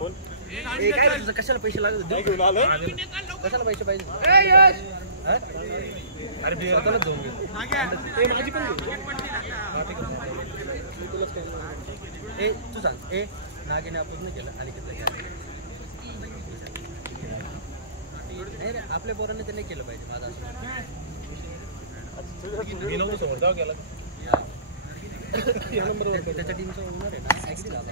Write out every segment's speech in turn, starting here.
काय कशाला पैसे लागत घेऊन आलो कशाला पैसे पाहिजे अरे स्वतःलाच जाऊन घेऊ माझी पण तू सांग नागेने आपण नाही केलं आणि किती नाही रे आपल्या पोरांनी ते नाही केलं पाहिजे माझा त्याच्या टीमचा ओनर आहे ना ऍग्री झाला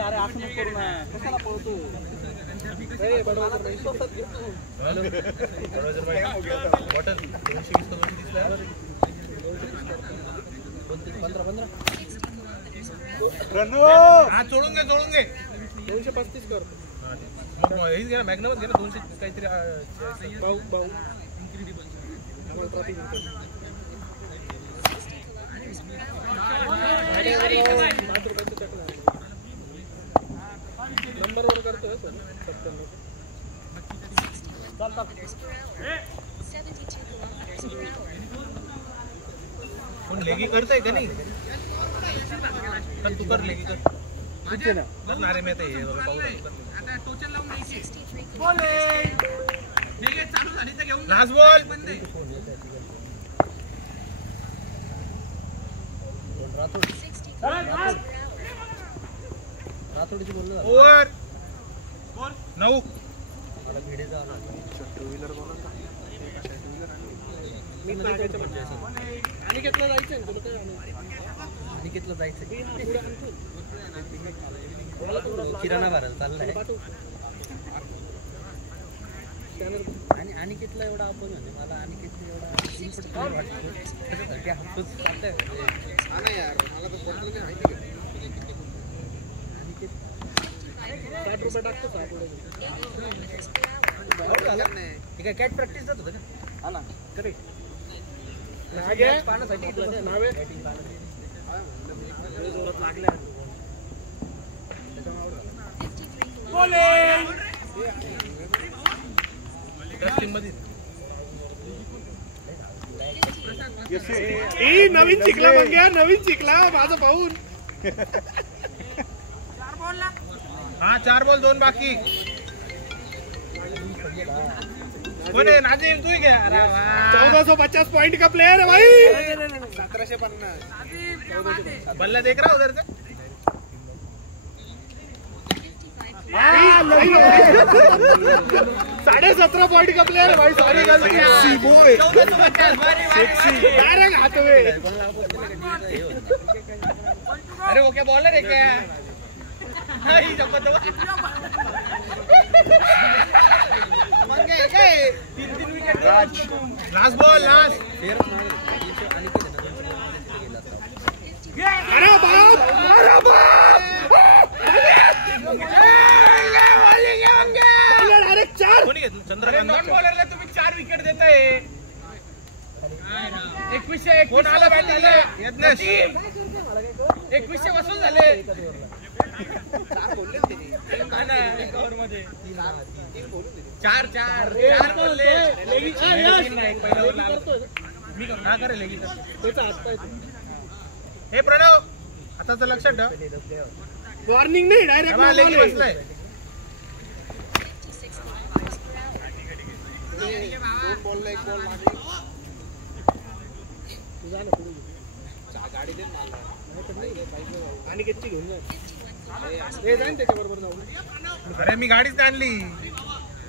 अरे असं नको करू ना कशाला पळतो 15 जोडून घे 235 कर हेच घ्या मॅग्नमच घे ना 200 काहीतरी नंबर वर करतोय सर 97 कोण लेगी करताय का नाही तू कर लेगी कर कुठे ना करणारे मी आता हे पाहू आता टोचन लावून द्यायची बॉल ठीक आहे चालू झाली तर घेऊन नाच बॉल बंद आहे रातोडीची बोललो ओव्हर स्कोर 9 मला भिडेचा आला टू व्हीलर बोलला मी टाकायचं म्हणजे आणि कितला जायचं तुला काय आणि कितला जायचं किराणा भरायला चाललाय आणि अनिकेतला एवढा आपण म्हणजे मला अनिकेतला एवढा इनपुट वाटतो की हप्तच चालतंय हा ना यार मला तर पटलं नाही माहिती अनिकेत 60 रुपये टाकतो 60 झालं नाही ठीक आहे कॅट प्रॅक्टिस जात होतं का हा ना करे नागे पाण्यासाठी नावे बॅटिंग पाण्यासाठी जोरात लागल्या बॉलिंग नवीन शिकला मंग्या नवीन शिकला माझं पाहून 4 बॉल 2 बाकी कोने नाजिम तू ही घे 1450 पॉइंट का प्लेयर है भाई 1750 बल्ला देख रहा उधर से 17.5 पॉइंट का प्लेयर है भाई सॉरी गलती सेक्सी बॉय सेक्सी डायरेक्ट हाथ में अरे वो क्या बॉलर है क्या नहीं जब मंगे काय 3 विकेट लास्ट बॉल लास्ट अरे बाप डायरेक्ट 4 कोणी घेतलं चंद्रकांत नॉन बॉलरला तुम्ही 4 विकेट देताय 21 कोण आला बॅटिंगला यज्ञेश 21 वसूल झाले 4 बोलले त्यांनी एक ओव्हर मध्ये 4 बोलले लेगी पहिला ओव्हर लागतो मी का करे लेगी त्याचा हात पाय हे प्रणव आताचं लक्षात ठेव वॉर्निंग नाही डायरेक्ट लेगी बसलाय बॉल एक बॉल लागली तुझा ना पुढे गाडी दे आणि किती घेऊन जा हे जाईन त्याच्या बरोबर जाऊ अरे मी गाडीच आणली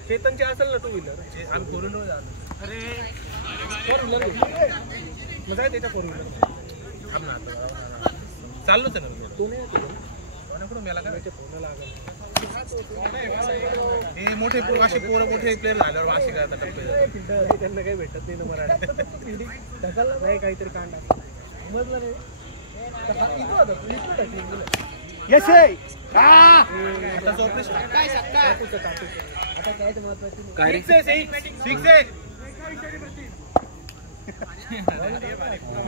चेतनची असेल ना 2 व्हीलर आम्ही 4 व्हीलर जातो अरे 4 व्हीलर मग जाय त्याच्या 4 व्हीलर थांब ना आता चाललोच ना तो नाही कोणाकडून मला काय फोन लागेल हे मोठे असे मोठे प्लेयर झाल्यावर असे काय टप्पे त्यांना काही भेटत नाही ना मराठी ढकलला नाही काहीतरी कांड समजलं नाही यस आता ऑपरेशन काय आता काय महत्त्वाचं काय सिक्स आहे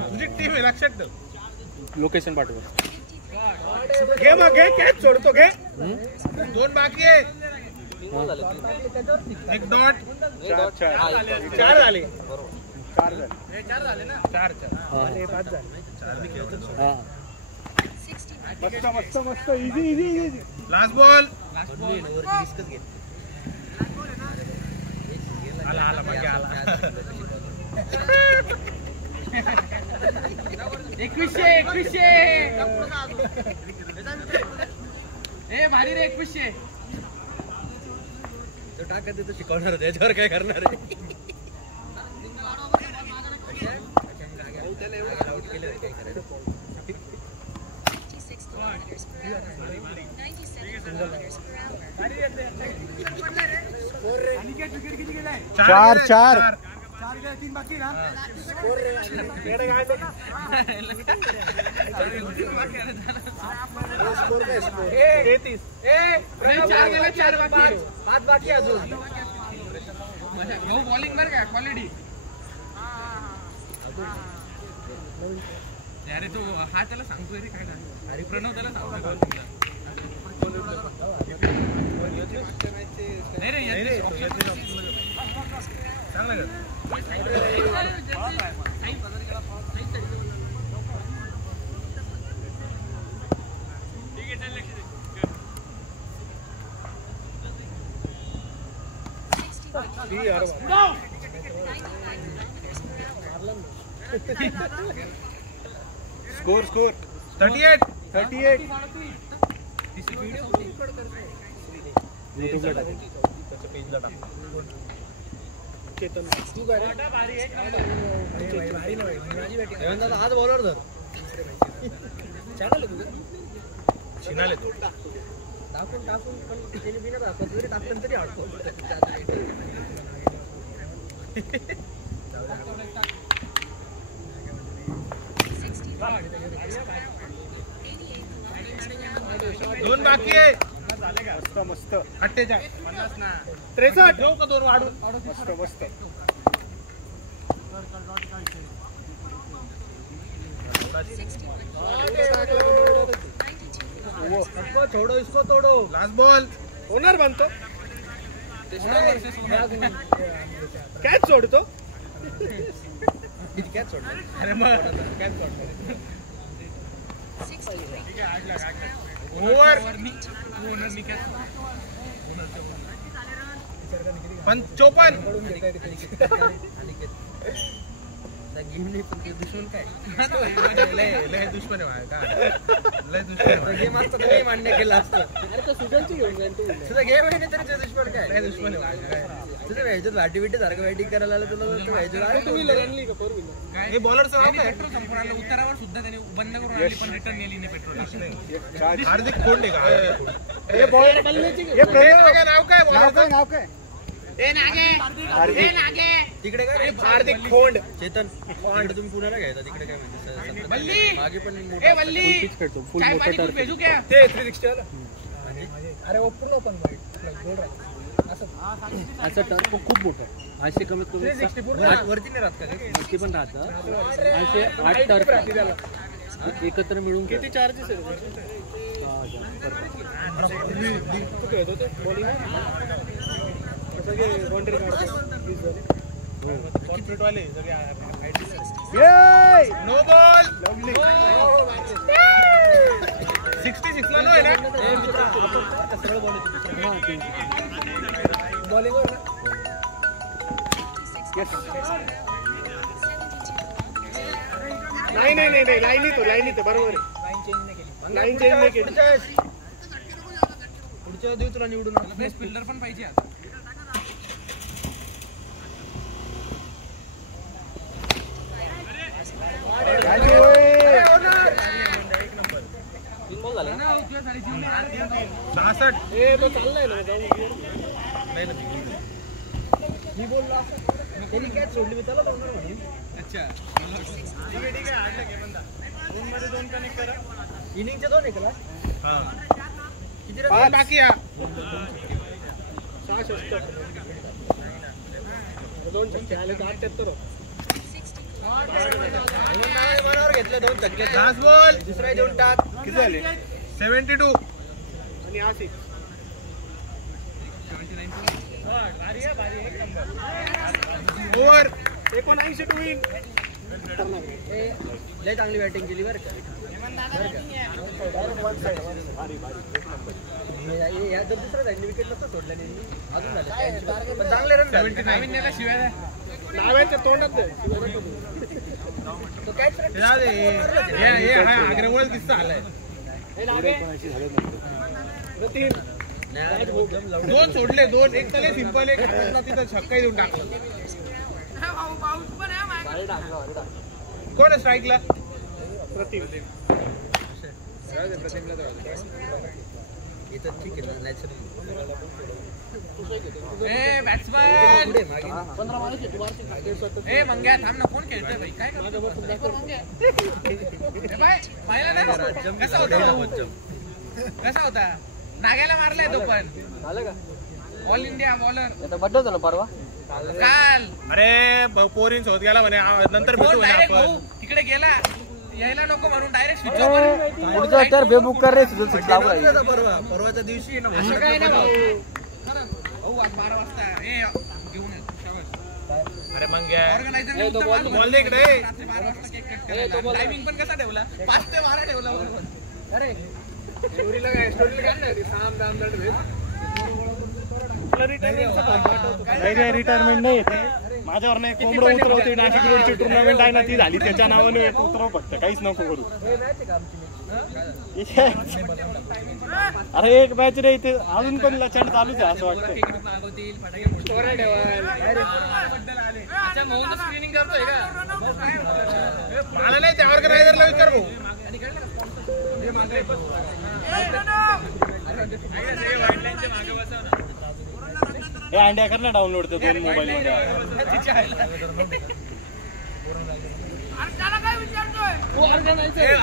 तुझी टीम आहे लक्षात ठेव लोकेशन पाठव घे मग घे कॅच सोडतो घे 2 बाकी आहे एक डॉट 4 झाले चार झाले ना. चार हे 5 झाले. मस्त मस्त मस्त easy easy easy. Last ball. आला मागे आला. 2100 ए भारी रे 2100. तो टाकत देतो शिकवणार त्याच्यावर काय करणार आहे. चार चार 3 बाकी ना. पाच बाकी अजून. बॉलिंग बर का क्वालिटी. अरे तू हा त्याला सांगतोय रे काय. अरे प्रणव त्याला सांगतोय नाही रे चांगलं कर. 38 आज बॉलर धर. शिनाले तू टाकून पण त्याने बिना दाखवत जरी टाकलं तरी अडतो. दोन बाकी आहे. मस्त मस्त 48 50 ना 63 ठेव का 2 वाढून. मस्त मस्त. छोड़ो इसको तोड़ो. Last ball. ओनर बनतो कॅच सोडतो. कॅच सोडतो. अरे मग कॅच सोडतो. ओव्हर. ओनर मी कॅच. 55 दुश्मन काय लय दुश्मन आहे का. लय दुश्मन गेम असतं तर नाही मान्य केलं असतं. अरे तो सुजलची घेऊन जाईल तू. तुझा गेम आहे तरी दुश्मन काय. लय दुश्मन आहे तुझं व्यायचं लाटी बिटी सारखं बॅटिंग करायला आलं तुला व्यायचं. हे बॉलरचं नाव काय. पेट्रोल संपून आलं. उत्तरावर सुद्धा त्याने बंद करून आणली पण रिटर्न नेली नाही पेट्रोल. हार्दिक खोंड आहे का. हे बॉलर नाव काय बॉलरचं. नाव काय तिकडे काय हार्दिक खोंड. चेतन खोंड तुम्ही पुण्याला घ्यायचा तिकडे काय म्हणते वल्ली. मागे पण ए वल्ली चाय पाणी दूध भेजू क्या. ते 360 आला. अरे पूर्ण ओपन असं टर्फ खूप मोठं. 800 कमीत कमी 8 वरती नाही राहत का. वरती पण राहतं. 8 टर्फ एकत्र मिळून किती चार्जेस आहे. No ball. 66 ला नो आहे ना. बॉलिंगवर नाही लाईन येतो बरोबर आहे. लाईन चेंज नाही केली. पुढच्या दिवस तुला निवडून बेस्ट फिल्डर पण पाहिजे. मी बोललो त्यांनी कॅच सोडली मी त्याला बोलणार म्हणून. अच्छा इनिंगचे 2 आहे का. किती रन बाकी आहे. 2 छक्के आले तर 78. बरोबर घेतलं 2 छक्के. Last ball. दुसरा देऊन टाक. किती झाले. 72 आणि 80. ओव्हर. 19 to win. लय चांगली बॅटिंग केली बरं का. दुसऱ्या साईडने विकेट नसतं सोडलं अजून झालं चांगले रन झाले. शिवाय नाव्याच्या तोंडात आग्रवळ किस्सा आलाय. दोन सोडले, दोन एक तले सिंपल, एक तिथं छक्का देऊन टाकलं. कोण आहे स्ट्राईकला? प्रतिम. ठीक आहे नॅचरल. ए मंग्या थांब ना, कोण खेळतोय भाई? काय कसा होता? नाग्याला मारलाय तो पण. All India bowler. बड्डे होता ना परवा काल. अरे पोरीन शोध गेला म्हणे, नंतर भेटू म्हणे आपण. तिकडे गेला, यायला नको म्हणून डायरेक्ट स्विच ऑफ. तर बेबुक कर रे. परवाच्या दिवशी असं काय ना भाऊ. आज 12 वाजता घेऊन अरे मंग्या ऑर्गनायझर बॉल दे इकडे. रात्री 12 वाजता केक कट करायला. टायमिंग पण कसा ठेवला? 5 ते 12 ठेवला बरोबर. अरे स्टोरीला काय नाही, साम दाम दंड भेट. नाही रे, रिटायरमेंट नाही येते. माझ्यावर नाही कोंबडं उतरवते. नाशिक रोडची टुर्नामेंट आहे ना, ती झाली त्याच्या नावाने उतरव फक्त, काहीच नको करू. अरे एक मॅच रे, इथे अजून पण लचंड चालूच आहे असं वाटतं. स्क्रीनिंग करतोय का? मला नाही, त्या ऑर्गनायझरला विचार भाऊ. हे अंड्या कर ना डाउनलोड त्या दोन मोबाईल मध्ये.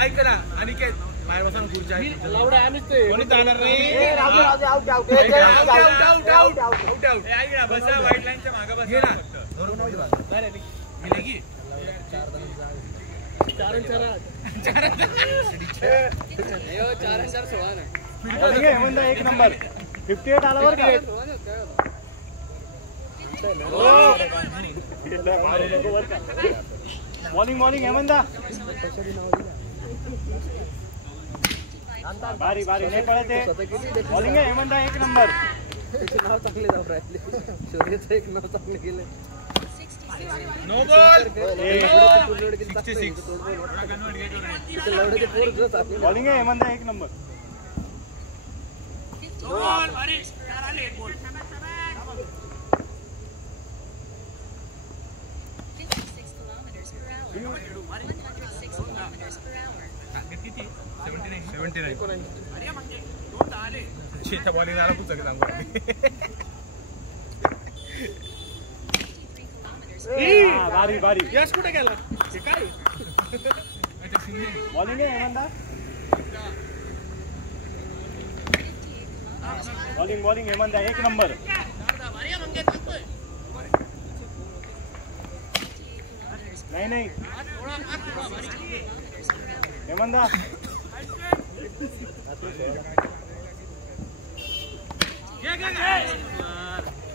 ऐक ना अनिकेत, बाहेर बसा ना खुर्च्या. कोणी जाणार नाही. ऐक ना, बसा व्हाईट लाईनच्या मागे बसा. घे ना. एक नंबर 58 आला बरं का. बॉलिंग हेमंदा. भारी नाही पळते. बॉलिंग आहे हेमंदा, एक नंबर. त्याचे नाव चांगले जाऊ राहिले. शौर्याचं एक नाव चांगले गेलं. No ball. बॉलिंग आहे हेमंदा, एक नंबर. शेता बॉलिंग आला खूप सगळं सांगू. भारी यश कुठे गेला? काय बॉलिंग आहे हेमंदा. बॉलिंग हेमंदा, एक नंबर. नाही हेमंदा.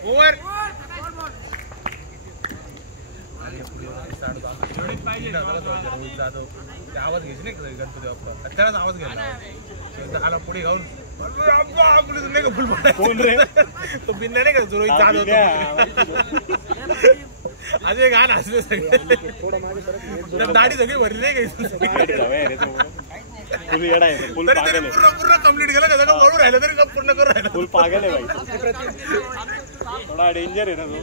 ओव्हर आवाज घ्यायची नाही गणपती बाप्पा. त्यालाच आवाज घ्यायला हाला पुढे घालून नाही का फुल कोण रे? तो बिन्ना नाही का रोहित जाधव. आज एक गाणं असले सगळे दाढी सगळी भरली नाही का. पूर्ण कम्प्लीट केलं का? सगळं करून राहिलं तरी पूर्ण करून राहिलं. फुल पागल आहे भाई. थोडा डेंजर आहे ना तो.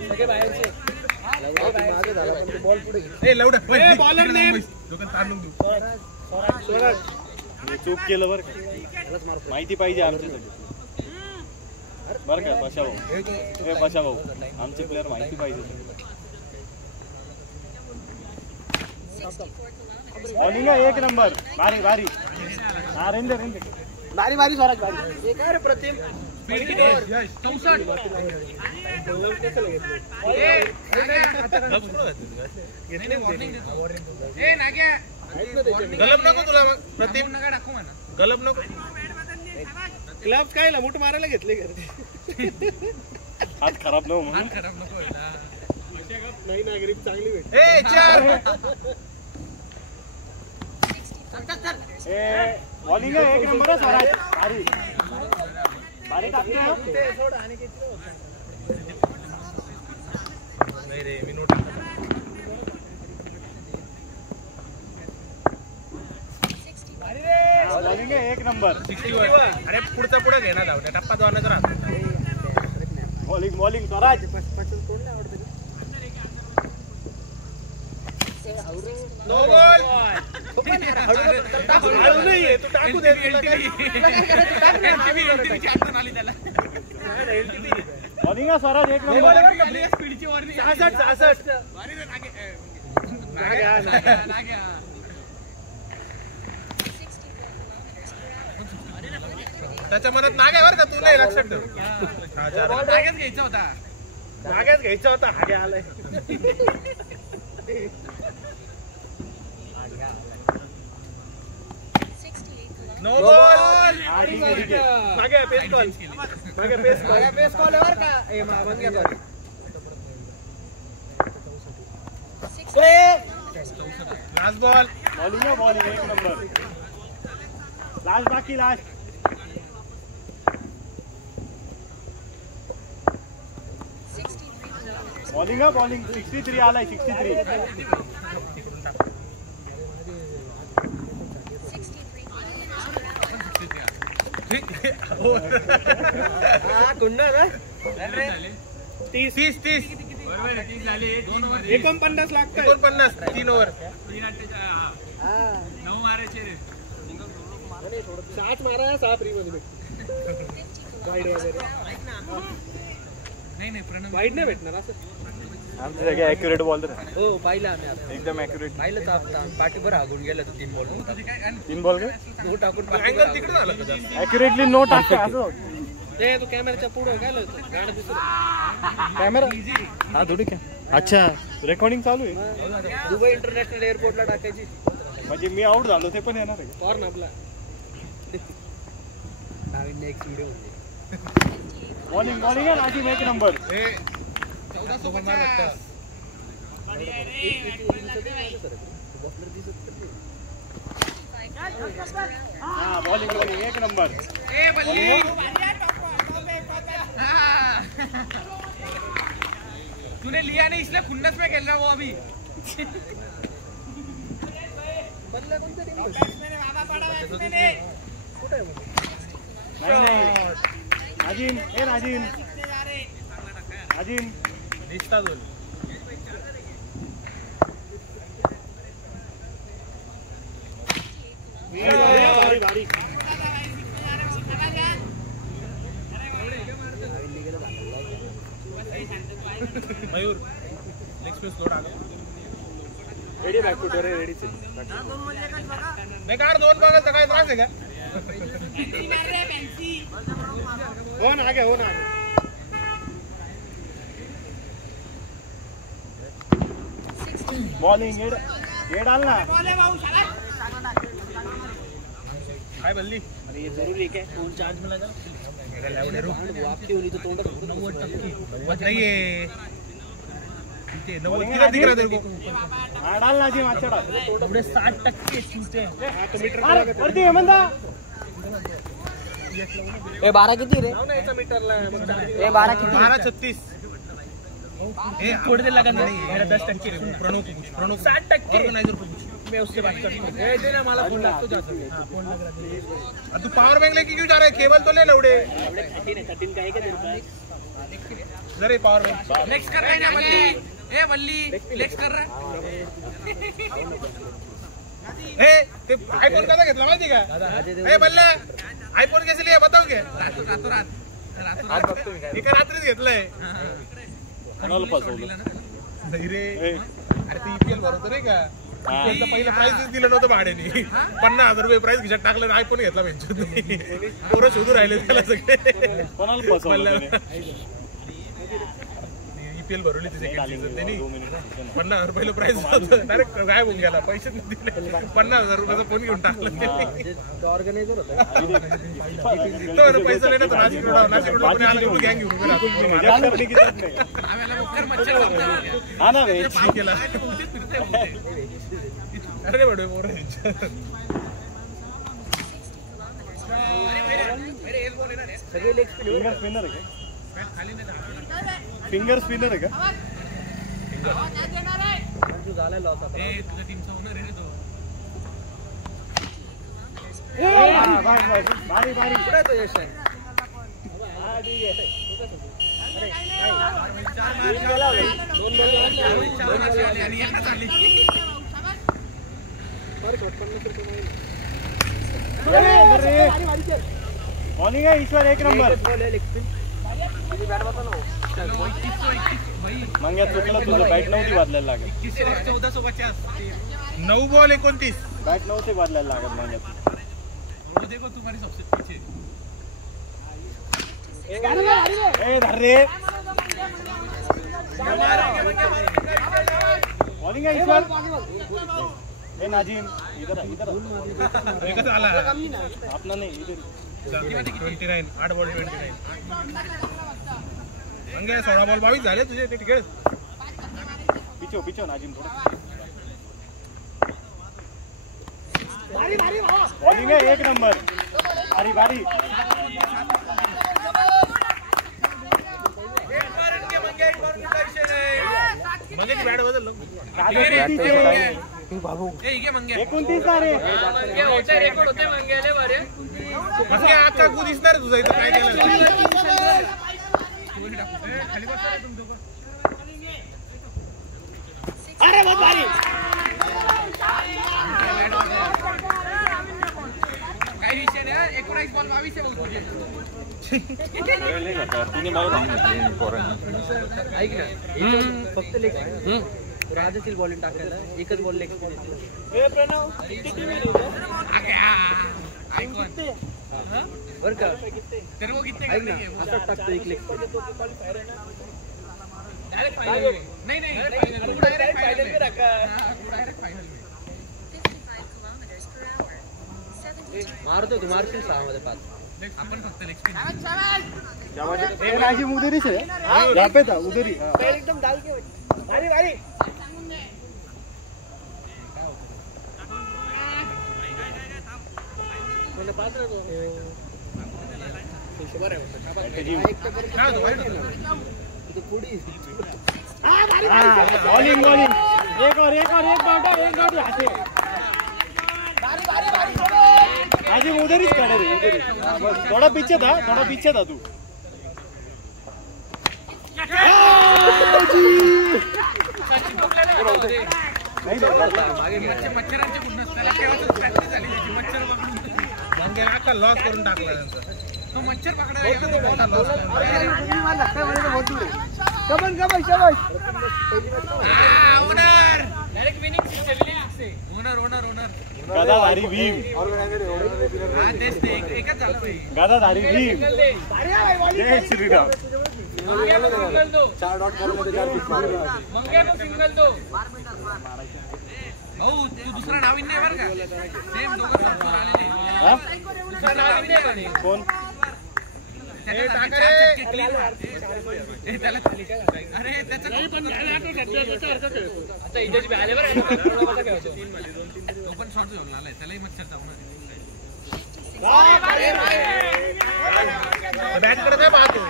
चूक केलं बरं का. माहिती पाहिजे आमच्यासाठी बरं का. पशा भाऊ आमचे प्लेअर माहिती पाहिजे. बॉलिंग आहे एक नंबर. भारी भारी स्वराज भारी. काय रे प्रतिम? गलब नको तुला प्रतिम. गलब नको. क्लब काय मुठ मारायला घेतले. हात खराब नको खराब नको. नाही ना ग्रिप चांगली भेट. ए 4 बॉलिंग एक नंबर स्वराज. अरे बारे टाकते नाही रे मी नोट. बॉलिंग एक नंबर. 61. अरे पुढचा पुढे घे ना धावण्या टप्पा दोनच राहतो. बॉलिंग स्वराज. No ball. हळू नाहीये तू टाकू दे. बॉलिंग स्वराज एक नंबर. 66. त्याच्या मनात नाग आहे बरं का. तू नाही लक्षात ठेव. नागच घ्यायचा होता. नागच घ्यायचा होता. हागे आलाय. No ball. मागे पेस कॉल. मागे पेस कॉल वर का. ए मागून घ्या बरं. Last ball. बॉलिंग एक नंबर. लास्ट बाकी लास्ट. बॉलिंग 63 आलाय. 63. कुंडा ना 30 49 लाख 49 3 ओव्हर. 9 मारायचे रे. 60 मारा 6 फ्री मध्ये भेटते. वाईड वगैरे नाही वाईड नाही भेटणार असं. आमच्या जागी ॲक्युरेट बॉलर. हो पाहिलं आम्ही आता. एकदम ॲक्युरेट. पाहिलं तर पाठीभर हागून गेलं तर 3 बॉल. 3 बॉल काय नो टाकून अँगल तिकडे झालं का जास्त? ॲक्युरेटली नो टाकते असं. ते तू कॅमेराच्या पुढे काय गाणं दिसत. कॅमेरा हा थोडी काय. अच्छा रेकॉर्डिंग चालू आहे. दुबई इंटरनॅशनल एअरपोर्टला टाकायची. म्हणजे मी आउट झालो ते पण येणार आहे. फॉर्न आपला नवीन नेक्स्ट व्हिडिओ. बॉलिंग आहे नाजी एक नंबर. हे 14 मार वाटतं. हा बॉलिंग एक नंबर. ए बल्ली. तूने लिया नहीं इसलिए खुन्नस में खेल रहा वो अभी. नाजीम निस्ता दोन. भारी. मयूर नेक्स्ट प्लेस लोड आला. Ready back to ready. नाही कार 2 बघायचा काय त्रास आहे का. हो ना आगे. बॉलिंग ये डालना. काय बल्ली. अरे ये जरूरी है फोन चार्ज में लगा. आपकी होली तो तोंड 90% नाहीये. ते 90 किलो दिख रहा तेरे को. हा डाल नाजीम. अच्छा डाल. पुढे 60% छूटे. वरती हेमंता. ए 12 किती रे. याचा मीटरला ए 12 किती. 12:36. हे थोड़े देर लगा नहीं. मेरा 10% रे. प्रणव 60%. ऑर्गेनाइजर को पूछ. मैं उससे बात करता हूँ. ए दे ना मला फोन लागतो जातो. हां फोन लग रहा है. तू पावर बैंक लेके क्यों जा रहा है. केबल तो ले लवडे. 13 का है क्या तेरे पास. जरे पावर बैंक फ्लेक्स कर रहा है ना बल्ली. ए बल्ली फ्लेक्स कर रहा है. ते आईफोन कसा घेतला माहिती का. ए बल्ले आईफोन कैसे लिया बताओ क्या. रातोरात एका रात्रीच घेतलंय. कोणाला फसवलं. नाही रे. अरे ते EPL भरवतो नाही का. त्यांचं पहिलं प्राइस दिलं नव्हतं भाड्याने. 50,000 रुपये प्राइस खिशात टाकलं. आयफोन घेतला भेटतो. पोरं शोधून राहिले त्याला सगळे. कोणाला फसवलं. IPL भरवली ती सेकंड सीझन त्यांनी 2 मिनिट 50,000 रुपयाला प्राइस होतं डायरेक्ट गायब होऊन गेला पैसे नाही दिले 50,000 रुपयाचा फोन घेऊन टाकला ऑर्गनायझर होता तो पैसा लेना तो नाशिक रोड पण आला तो गँग घेऊन गेला आम्हाला मुक्कर मच्छर हा ना वे केला अरे बडवे मोर सगळे लेग फिंगर स्पिनर आहे का फिंगर स्पिनर आहे का मंजू झाला लॉस आता तुझ्या टीमचा ओनर आहे रे तो बारी बारी कुठे तो यश बॉलिंग आहे ईश्वर एक नंबर मंग्या चुकलं तुझं बॅट नव्हती बदलायला लागत 9 बॉल 29 बॅट नव्हती बदलायला लागत मंग्यात वो देखो तुम्हारी सबसे पीछे ए धर्रे बॉलिंग है ईश्वर ए नाजिम इधर एकच आला अपना नहीं इधर 29 8 बॉल 29 अंगे 16 बॉल 22 झाले तुझे ते खेळ पिछो नाजिम थोड़ा बॉलिंग है एक नंबर बारी बारी मंगे बॅट बदल बाबू ए इगे मंगे 29 सारे मंगे होते रेकॉर्ड होते मंगेले बरे मंगे आता तू दिसणार तुझा इथं काय केलं खाली बसा तुम दोघं अरे बहुत भारी काय विषय नाही 19 बॉल 22 आहे बोल तुझे ऐक ना फक्त लेग राजातील बॉलिंग टाकायला एकच बॉल लेग बर का तेरे को कितने ऐक ना असं टाकतो एक लेग डायरेक्ट फाइनल नहीं नहीं डायरेक्ट फाइनल में रखा डायरेक्ट फाइनल में 55 km/h. मारतो तू मारशील 6 मध्ये 5 अपन फक्त लेग स्पिन ए नाजिम उधर ही से यहाँ पे था उधर ही एकदम डाल के भारी भारी मैंने पास रखो शुभर है तो पूरी बॉलिंग एक और डॉट हाथे नाजिम उधर ही खड़े रहे उधर ही थोड़ा पीछे था तू मच्छरांचे गुन्हा त्याला केव्हाच प्रॅक्टिस झाली त्याची मच्छर मंगे अख्खा लॉस करून टाकला त्यांचा तो मच्छर पकडायला loss owner direct winning owner गदाधारी भीम हा तेच ते एकच झालं भाई गदाधारी भीम जय श्रीराम सिंगल दो 4 डॉट मध्ये 4 पिच मारले मंगे को सिंगल दो भाऊ तू दुसरा नाविन नाही बरं का सेम दोघं समोर आलेले हा दुसरा नाविन नाही का कोण हे टाका रे क्लीन हे त्याला अरे त्याचं आता इथेच बी आले बरं तो पण शॉट घेऊन आलाय त्यालाही मच्छर चावणार बॅट करत आहे पाहतो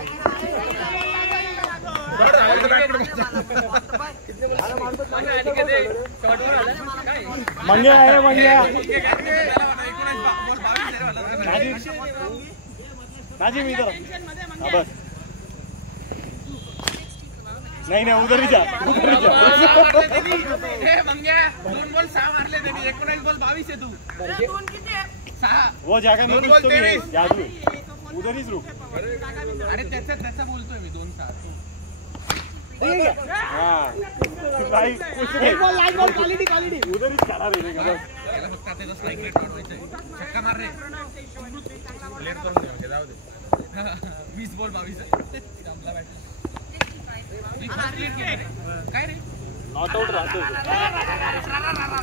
मंग्या आहे मंग्या नाजिम इधर बस नहीं उधर ही जा मंग्या 2 बॉल 6 मारले त्यांनी 19 बॉल 22 आहे तू 6 वो जागा में 2 बॉल 23 जादू उधर ही रुक अरे त्याचा बोलतोय मी 2-6 हाँ भाई कुछ नहीं क्वालिटी उधर ही खड़ा रहेगा बस त्याला फक्त आता 10 लाईक रेट वाढवायचं छक्का मार रे लेट करून दे जाऊ दे 20 बॉल 22 आहे जमला बॅट काय रे नॉट आउट राहतो